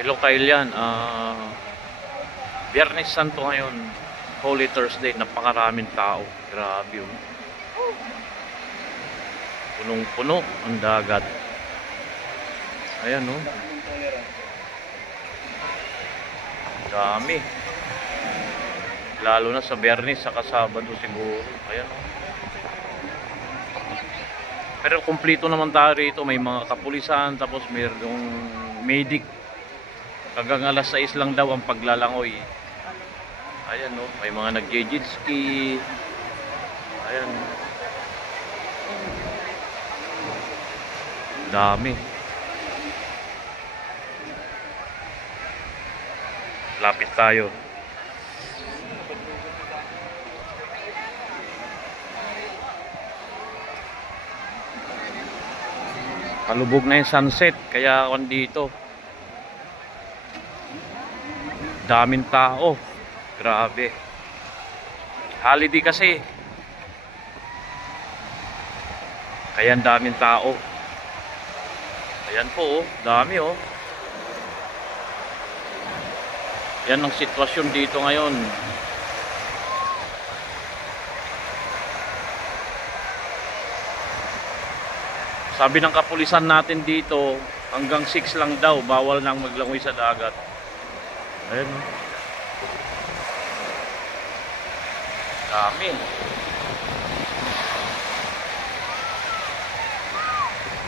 Hello Kailian, Biyernes Santo ngayon, Holy Thursday, napakaraming tao, grabe yun. Punong-puno ang dagat. Ayan o, dami. Lalo na sa Biyernes, saka Sabado siguro. Ayan o. Pero kumpleto naman tayo rito, may mga kapulisan, tapos mayroong medic. Hanggang alas 6 lang daw ang paglalangoy. Ayan no, may mga nag-jet ski. Ayan. Dami. Lapit tayo. Palubog na yung sunset, kaya ako dito. Daming tao. Grabe. Holiday kasi. Kaya ang daming tao. Ayan po oh, dami oh. Yan ang sitwasyon dito ngayon. Sabi ng kapulisan natin dito, hanggang 6 lang daw, bawal nang maglangoy sa dagat. Ayan o. Dami.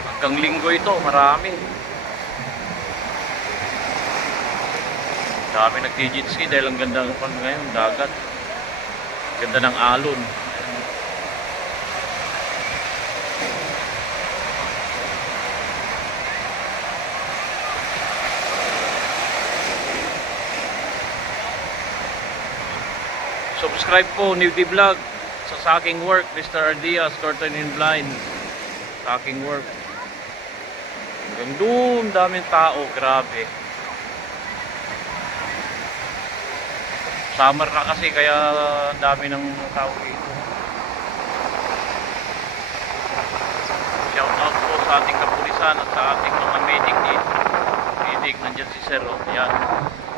Hanggang linggo ito, marami. Dami nag-jet ski dahil ang ganda ngayon, dagat. Ganda ng alon. Subscribe po, Newdy Vlog, sa aking work, Mr. Ardias, Curtain and Blind, sa aking work. Hanggang doon, daming tao, grabe. Summer na kasi, kaya dami ng tao dito. Shout out po sa ating kapulisan at sa ating mga medic dito. Medic, nandyan si Sir, oh. Yan.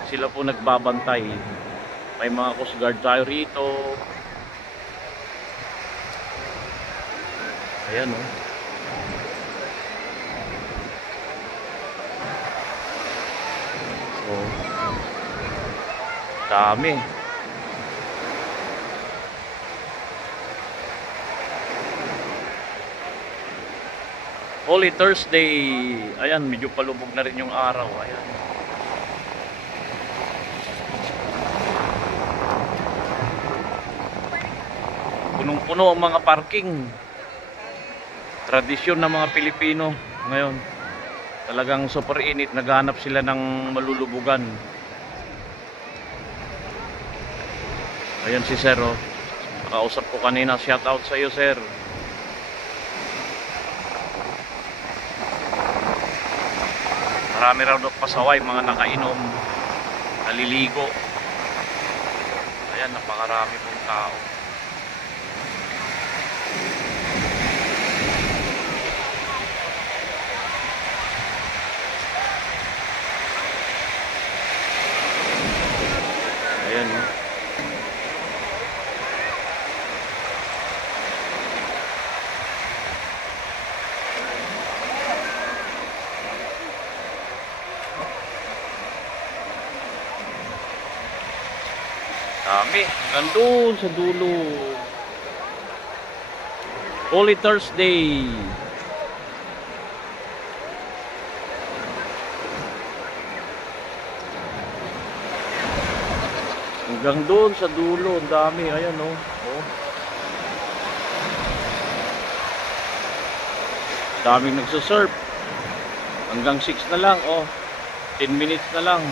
Sila po nagbabantay. May mga Coast Guard tayo rito. Ayan o. Oh. Dami. Holy Thursday. Ayan, medyo palubog na rin yung araw. Ayan. Punong-puno ang mga parking. Tradisyon ng mga Pilipino ngayon. Talagang super init, naghahanap sila ng malulubugan. Ayan si Sir oh. Nakausap ko kanina, shout out sa iyo Sir. Marami raw pasaway, mga nakainom, naliligo. Ayan, napakarami pong tao. Ayan o. Dami. Hanggang doon sa dulo. Holy Thursday. Hanggang doon sa dulo, ang dami. Ayan oh. Oh. Daming nagsusurf. Hanggang 6 na lang oh. 10 minutes na lang.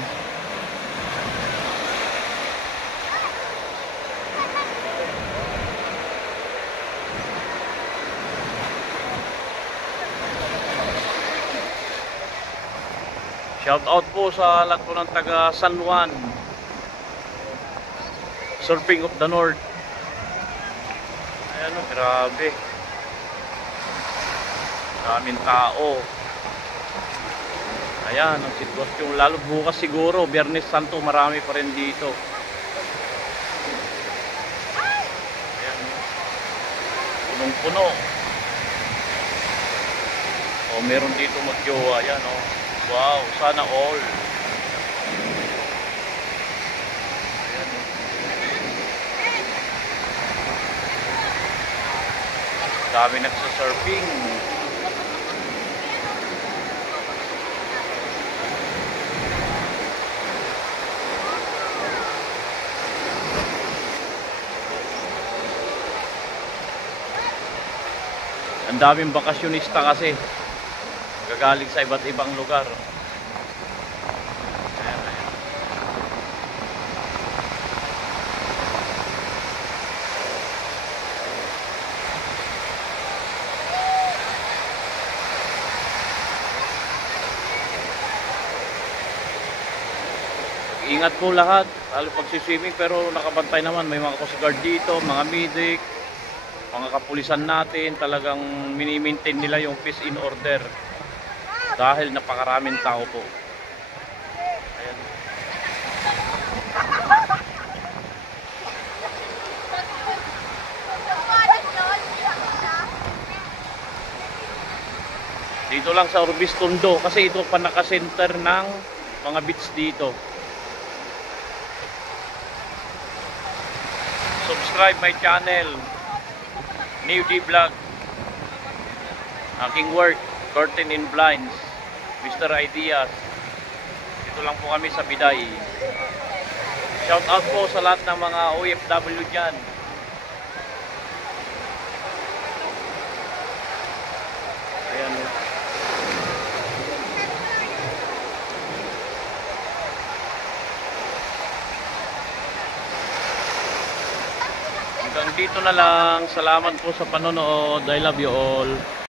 Shout out po sa lahat po ng taga San Juan. Surfing of the North. Ayan o, grabe. Daming tao. Ayan ang sitwasyon. Lalo bukas siguro, Biyernes Santo, marami pa rin dito. Ayan. Punong-puno. O meron dito magjowa. Ayan o. Wow, sana all. Ayan. Dami nagsa-surfing. Ang daming bakasyonista kasi gagaling sa iba't ibang lugar. Ayan, ayan. Ingat po lahat, lalo pag-swimming, pero nakabantay naman. May mga Coast Guard dito, mga medic, mga kapulisan natin, talagang mini-maintain nila yung peace in order dahil napakaraming tao po. Ayan. Dito lang sa Orbis Tondo kasi ito pa naka-center ng mga beach dito. Subscribe my channel, New D Vlog. Aking work, Curtain and Blinds, Mr. Ideas. Dito lang po kami sa Biday. Shout out po sa lahat ng mga OFW dyan. Ayan o. Hanggang dito na lang. Salamat po sa panonood. I love you all.